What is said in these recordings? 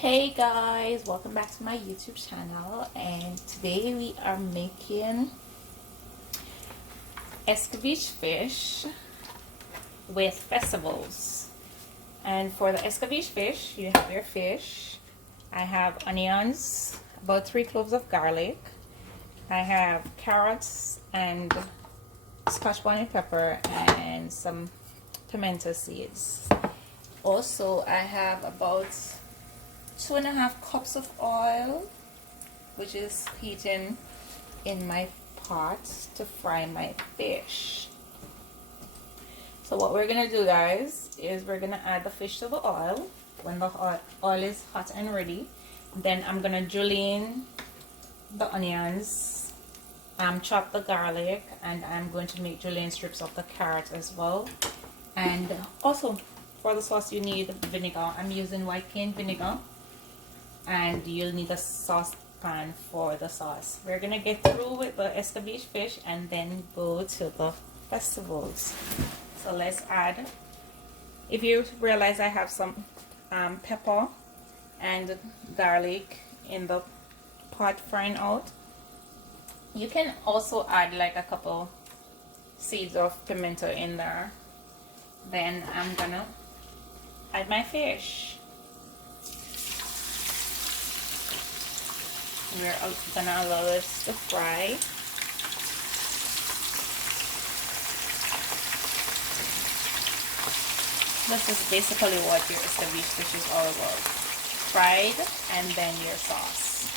Hey guys, welcome back to my YouTube channel, and today we are making Escovitch fish with vegetables. And for the Escovitch fish, you have your fish. I have onions, about 3 cloves of garlic. I have carrots and scotch bonnet pepper and some pimento seeds. Also, I have about 2.5 cups of oil, which is heating in my pot to fry my fish. So what we're gonna do, guys, is we're gonna add the fish to the oil when the oil is hot and ready. Then I'm gonna julienne the onions, chop the garlic, and I'm going to make julienne strips of the carrot as well. And also for the sauce you need vinegar. I'm using white cane vinegar, and you'll need a saucepan for the sauce. We're gonna get through with the Escovitch fish and then go to the vegetables. So let's add, if you realize I have some pepper and garlic in the pot frying out, you can also add like a couple seeds of pimento in there. Then I'm gonna add my fish. We're gonna allow this to fry. This is basically what your Escovitch fish is all about. Fried and then your sauce.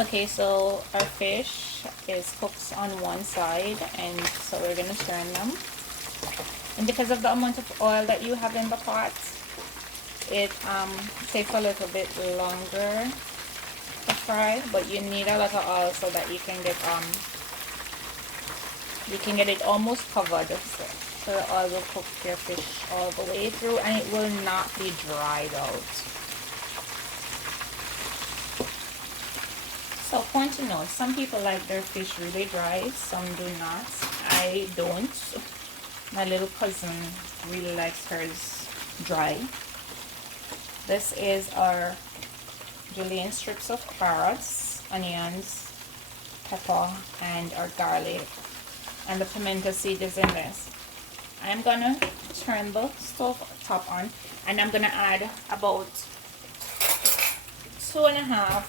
Okay, so our fish is cooked on one side, and so we're gonna turn them. And because of the amount of oil that you have in the pot, it takes a little bit longer to fry, but you need a lot of oil so that you can get it almost covered, so the oil will cook your fish all the way through and it will not be dried out. So point to note, some people like their fish really dry, some do not. I don't. My little cousin really likes hers dry. This is our julienne strips of carrots, onions, pepper, and our garlic, and the pimento seed is in this. I'm gonna turn the stove top on, and I'm gonna add about 2.5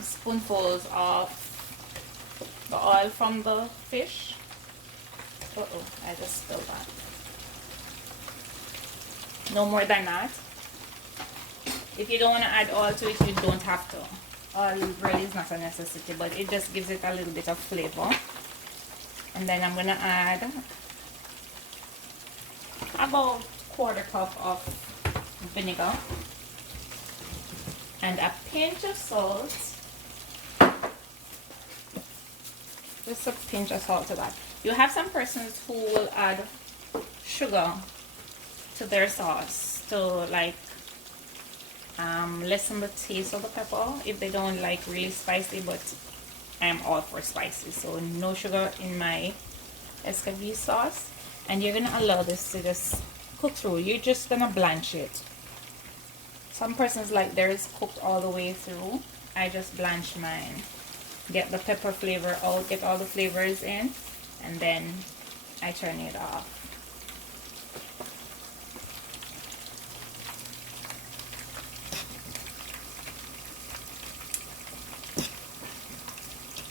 spoonfuls of the oil from the fish. I just spilled that. No more than that. If you don't want to add oil to it, you don't have to. Oil really is not a necessity, but it just gives it a little bit of flavor. And then I'm gonna add about 1/4 cup of vinegar and a pinch of salt. Just a pinch of salt to that. You have some persons who will add sugar to their sauce to like lessen the taste of the pepper if they don't like really spicy, but I'm all for spicy, so no sugar in my Escovitch sauce. And you're gonna allow this to just cook through. You're just gonna blanch it. Some persons like theirs cooked all the way through. I just blanch mine, get the pepper flavor out, get all the flavors in, and then I turn it off.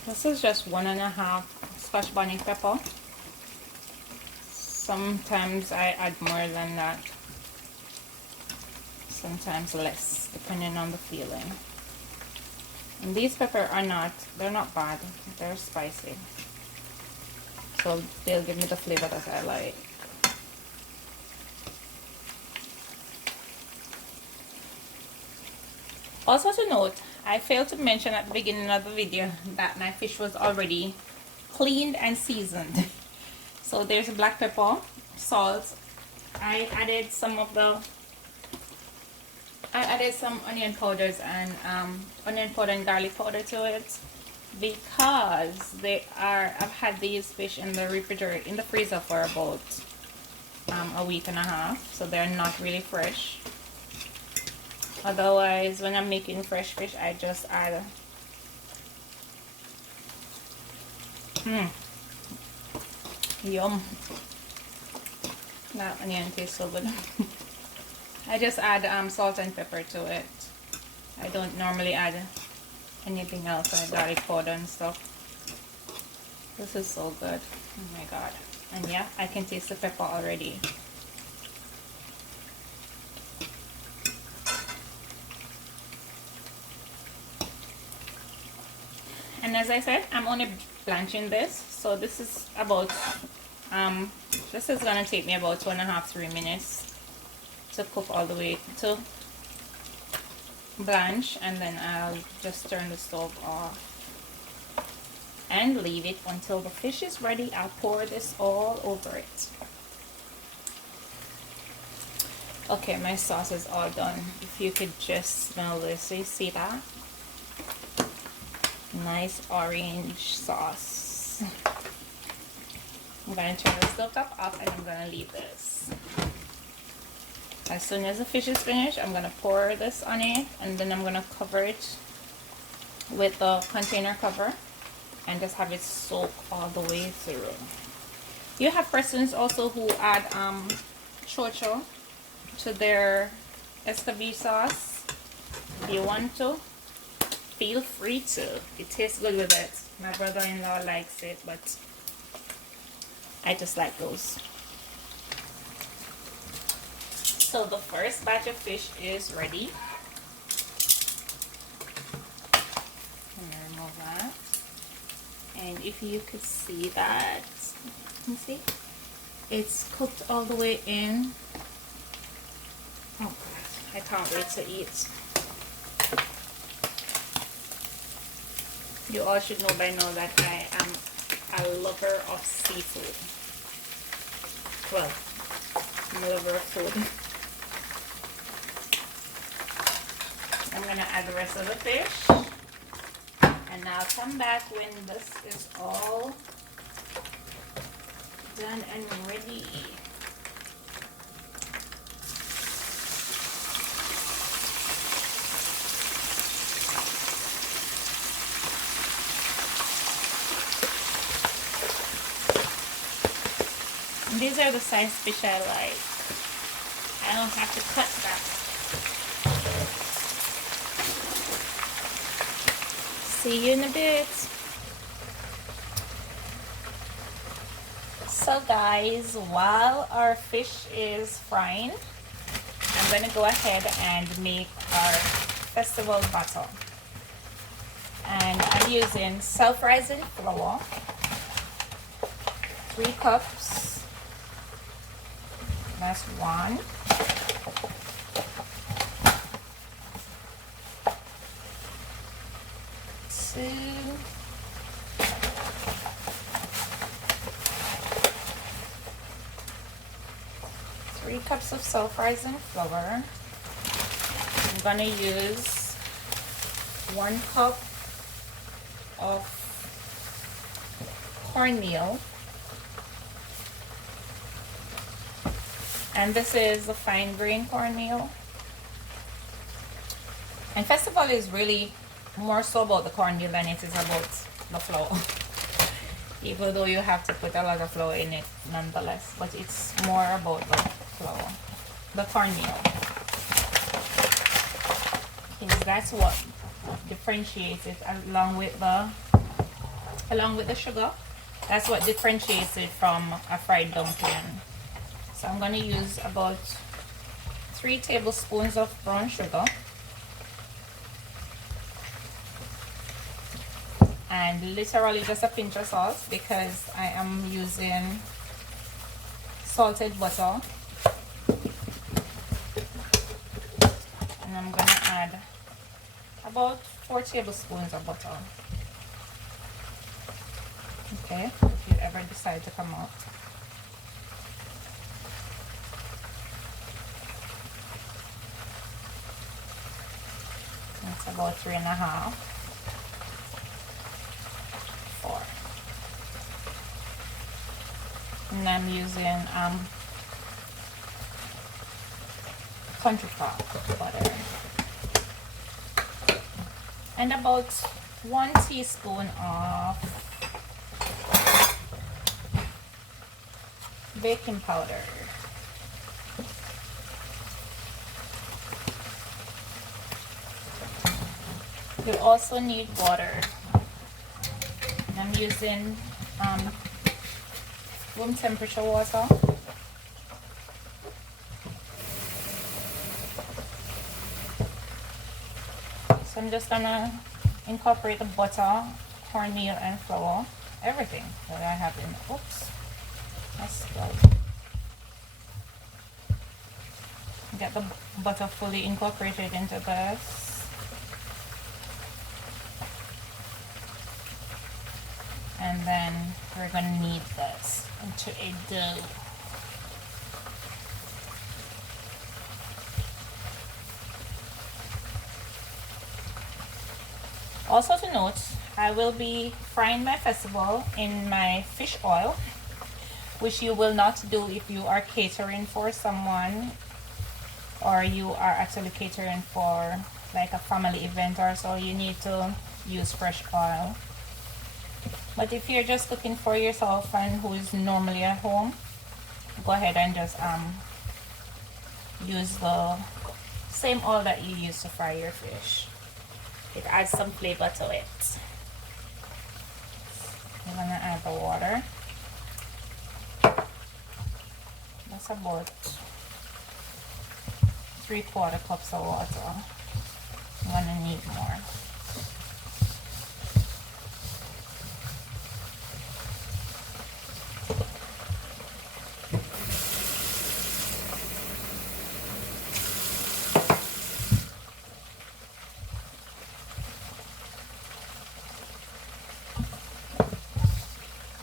This is just 1.5 scotch bonnet pepper. Sometimes I add more than that, sometimes less, depending on the feeling. And these peppers they're not bad, they're spicy, so they'll give me the flavor that I like. Also to note, I failed to mention at the beginning of the video that my fish was already cleaned and seasoned. So there's black pepper, salt. I added some onion powders and onion powder and garlic powder to it, because I've had these fish in the refrigerator, in the freezer, for about a week and a half, so they're not really fresh. Otherwise, when I'm making fresh fish, I just add yum. That onion tastes so good. I just add salt and pepper to it. I don't normally add anything else, like garlic powder and stuff. This is so good. Oh my god. And yeah, I can taste the pepper already. And as I said, I'm only blanching this, so this is about this is gonna take me about 2.5–3 minutes to cook all the way to blanch, and then I'll just turn the stove off and leave it until the fish is ready. I'll pour this all over it. Okay, my sauce is all done. If you could just smell this, you see that? Nice orange sauce. I'm going to turn the stove top off and I'm going to leave this. As soon as the fish is finished, I'm going to pour this on it, and then I'm going to cover it with the container cover and just have it soak all the way through. You have persons also who add chocho to their Escovitch sauce. If you want to, feel free to. It tastes good with it. My brother-in-law likes it, but I just like those. So the first batch of fish is ready. I'm gonna remove that. And if you could see that, you see, it's cooked all the way in. Oh god, I can't wait to eat. You all should know by now that I am a lover of seafood. Well, I'm a lover of food. I'm gonna add the rest of the fish, and I'll come back when this is all done and ready. And these are the size fish I like. I don't have to cut that. See you in a bit. So guys, while our fish is frying, I'm going to go ahead and make our festival batter. And I'm using self-rising flour, 3 cups. That's 1. 2. 3 cups of self-rising flour. I'm gonna use 1 cup of cornmeal, and this is the fine grain cornmeal. And festival is really more so about the cornmeal than it is about the flour. Even though you have to put a lot of flour in it nonetheless, but it's more about the flour, the cornmeal, because that's what differentiates it, along with the sugar. That's what differentiates it from a fried dumpling. So I'm going to use about 3 tablespoons of brown sugar, and literally just a pinch of salt, because I am using salted butter. And I'm going to add about 4 tablespoons of butter. Okay, if you ever decide to come out. That's about 3.5, 4. And I'm using country crock butter, and about 1 teaspoon of baking powder. You also need water. I'm using room temperature water. So I'm just gonna incorporate the butter, cornmeal, and flour, everything that I have in. Oops, that's good. Get the butter fully incorporated into this. And then we're gonna knead this into a dough. Also to note, I will be frying my vegetable in my fish oil, which you will not do if you are catering for someone, or you are actually catering for like a family event or so. You need to use fresh oil. But if you're just cooking for yourself and who is normally at home, go ahead and just use the same oil that you use to fry your fish. It adds some flavor to it. I'm gonna add the water. That's about 3/4 cups of water. I'm gonna need more.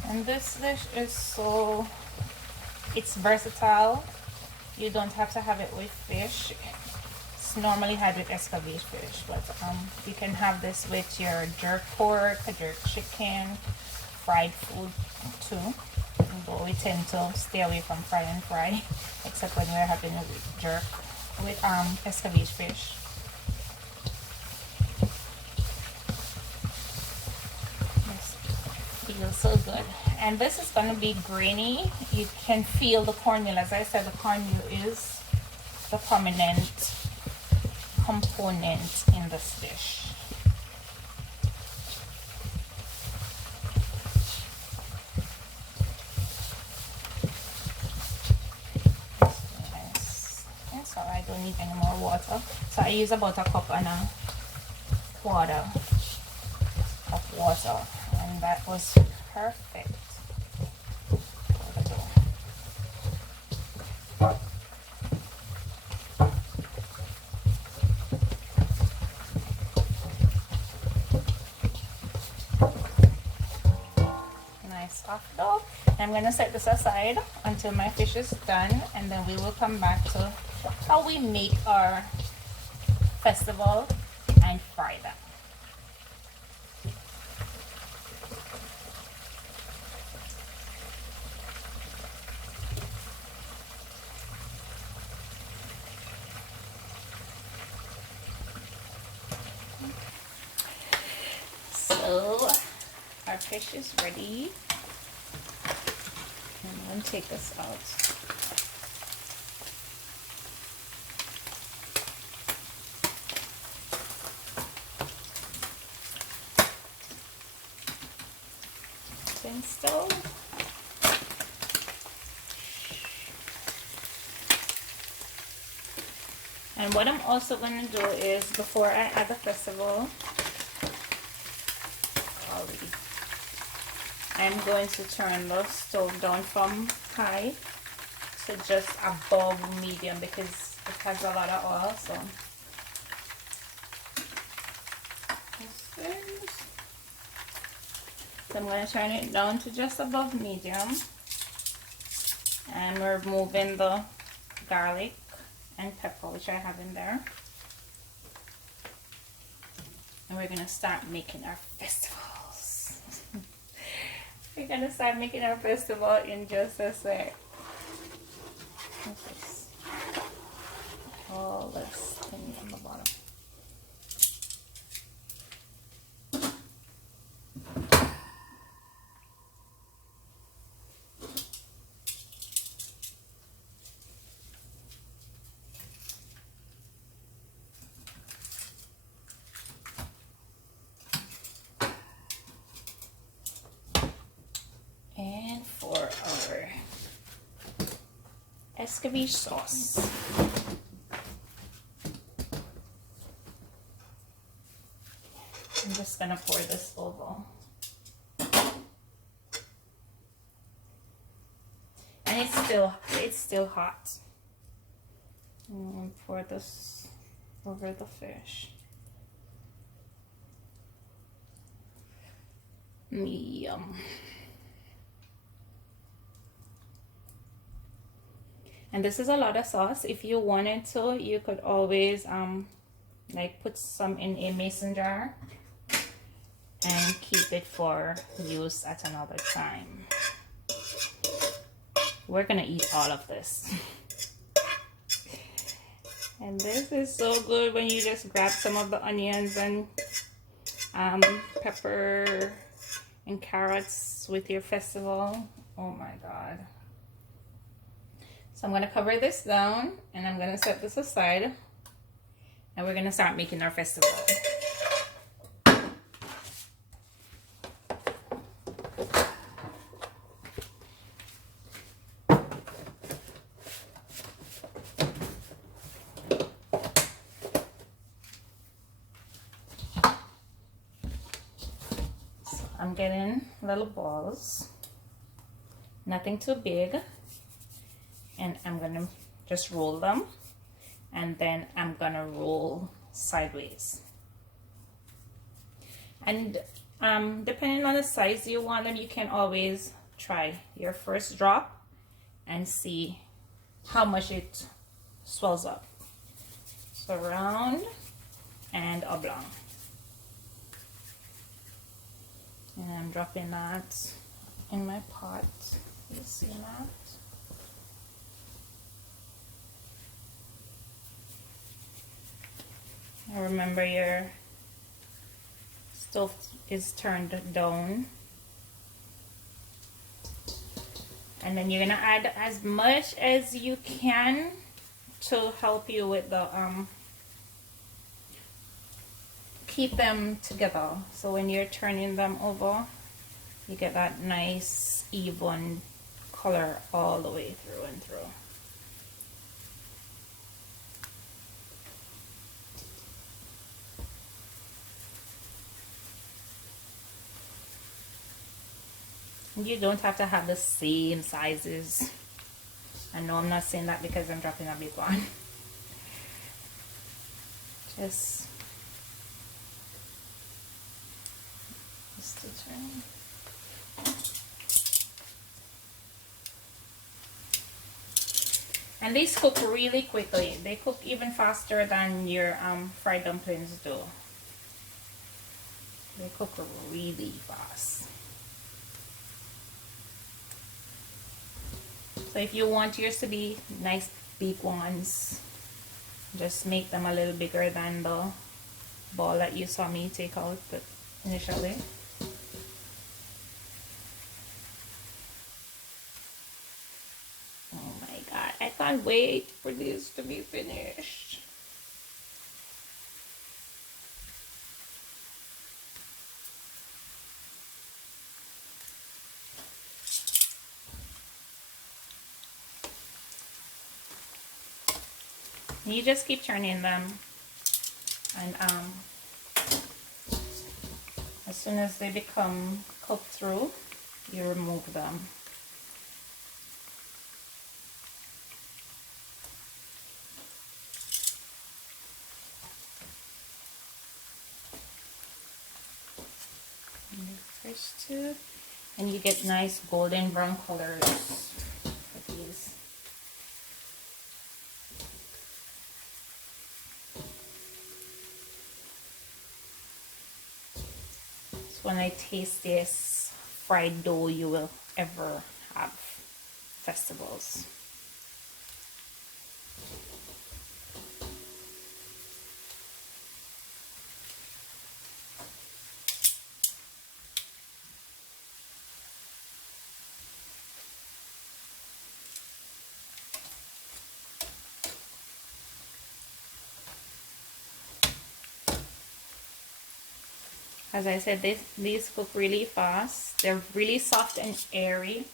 And this dish is it's versatile. You don't have to have it with fish. It's normally had with Escovitch fish, but you can have this with your jerk pork, jerk chicken, fried food too. Although we tend to stay away from fry and fry, except when we're having it with jerk, with Escovitch fish. Feels so good. And this is going to be grainy. You can feel the cornmeal. As I said, the cornmeal is the prominent component in this dish. And so I don't need any more water. So I use about 1.25 cups of water. And that was perfect. Nice soft dough. I'm going to set this aside until my fish is done, and then we will come back to how we make our vegetable and fry them. So our fish is ready. I'm going to take this out. Tin stove. And what I'm also going to do is, before I add the vegetable, I'm going to turn the stove down from high to just above medium because it has a lot of oil. So I'm going to turn it down to just above medium, and we're removing the garlic and pepper which I have in there, and we're going to start making our festivals. We're going to start making our festival in just a sec. all this thing on the bottom. And for our Escovitch sauce, I'm just gonna pour this over. And it's still hot. And pour this over the fish. Yum. And this is a lot of sauce. If you wanted to, you could always like put some in a mason jar and keep it for use at another time. We're gonna eat all of this. And this is so good when you just grab some of the onions and pepper and carrots with your festival. Oh my God. So I'm gonna cover this down and I'm gonna set this aside and we're gonna start making our festival. I'm getting little balls, nothing too big, and I'm gonna just roll them, and then I'm gonna roll sideways. And depending on the size you want them, you can always try your first drop and see how much it swells up. So round and oblong. And I'm dropping that in my pot. You see that? Now remember your stove is turned down. And then you're gonna add as much as you can to help you with the keep them together. So when you're turning them over, you get that nice even color all the way through and through. You don't have to have the same sizes. I know I'm not saying that because I'm dropping a big one. Just to turn. And these cook really quickly. They cook even faster than your fried dumplings do. They cook really fast. So if you want yours to be nice big ones, just make them a little bigger than the ball that you saw me take out initially. Oh my God, I can't wait for this to be finished. You just keep turning them, and as soon as they become cooked through, you remove them. And the first two, and you get nice golden brown colors for these. One of the tastiest fried dough you will ever have festivals. As I said, these cook really fast. They're really soft and airy.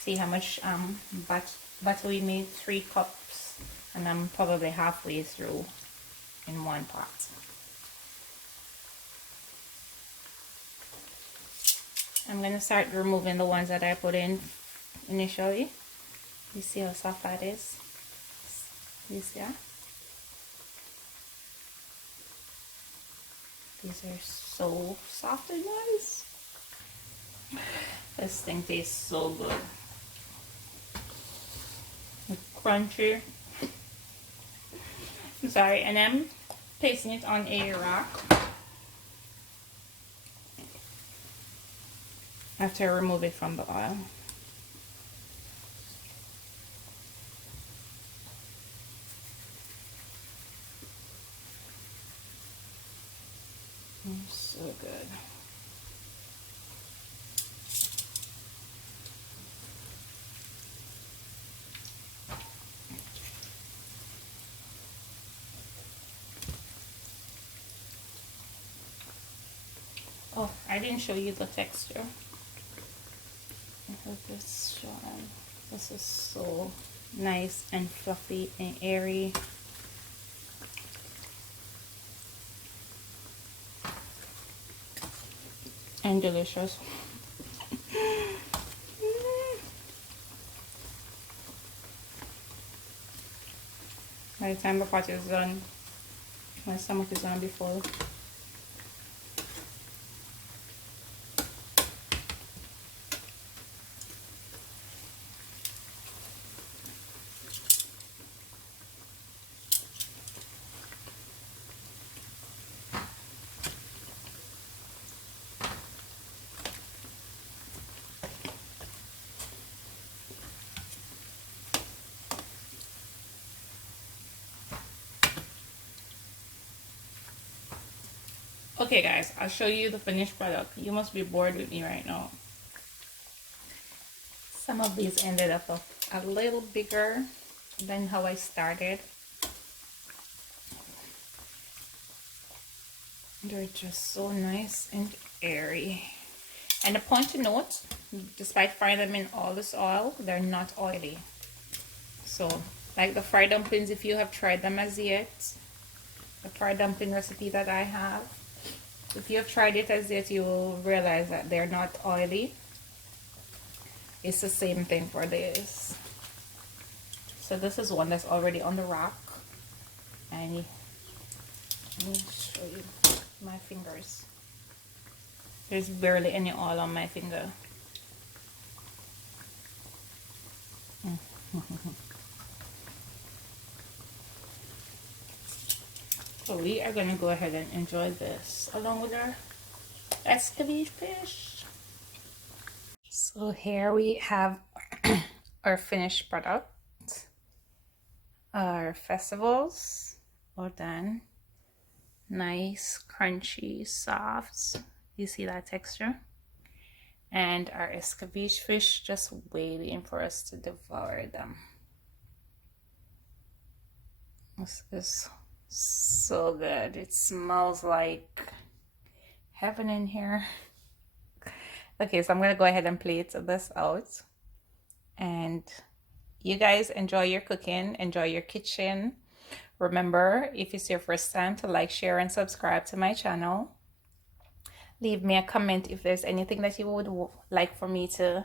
See how much butter we made? 3 cups, and I'm probably halfway through in one pot. I'm gonna start removing the ones that I put in initially. You see how soft that is? You see that? These are so soft and nice. This thing tastes so good. It's crunchy. I'm sorry, and I'm placing it on a rack after I remove it from the oil. So good. Oh, I didn't show you the texture. I hope this shown. This is so nice and fluffy and airy. And delicious. By the time the pot is done, my stomach is gonna be full. Okay guys, I'll show you the finished product. You must be bored with me right now. Some of these ended up a little bigger than how I started. They're just so nice and airy. And a point to note, despite frying them in all this oil, they're not oily. So, like the fried dumplings, if you have tried them as yet, the fried dumpling recipe that I have, if you have tried it as yet, you will realize that they're not oily. It's the same thing for this. So this is one that's already on the rack. And let me show you my fingers. There's barely any oil on my finger. So we are going to go ahead and enjoy this along with our Escovitch fish. So here we have our finished product. Our festivals are done. Nice, crunchy, soft. You see that texture? And our Escovitch fish just waiting for us to devour them. This is so good. It smells like heaven in here. Okay, so I'm gonna go ahead and plate this out, and you guys enjoy your cooking, enjoy your kitchen. Remember, if it's your first time, to like, share, and subscribe to my channel. Leave me a comment if there's anything that you would like for me to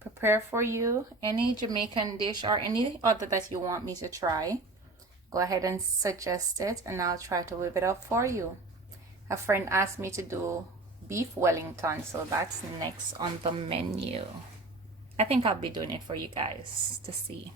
prepare for you, any Jamaican dish or any other that you want me to try. Go ahead and suggest it, and I'll try to whip it up for you. A friend asked me to do beef Wellington, so that's next on the menu. I think I'll be doing it for you guys to see.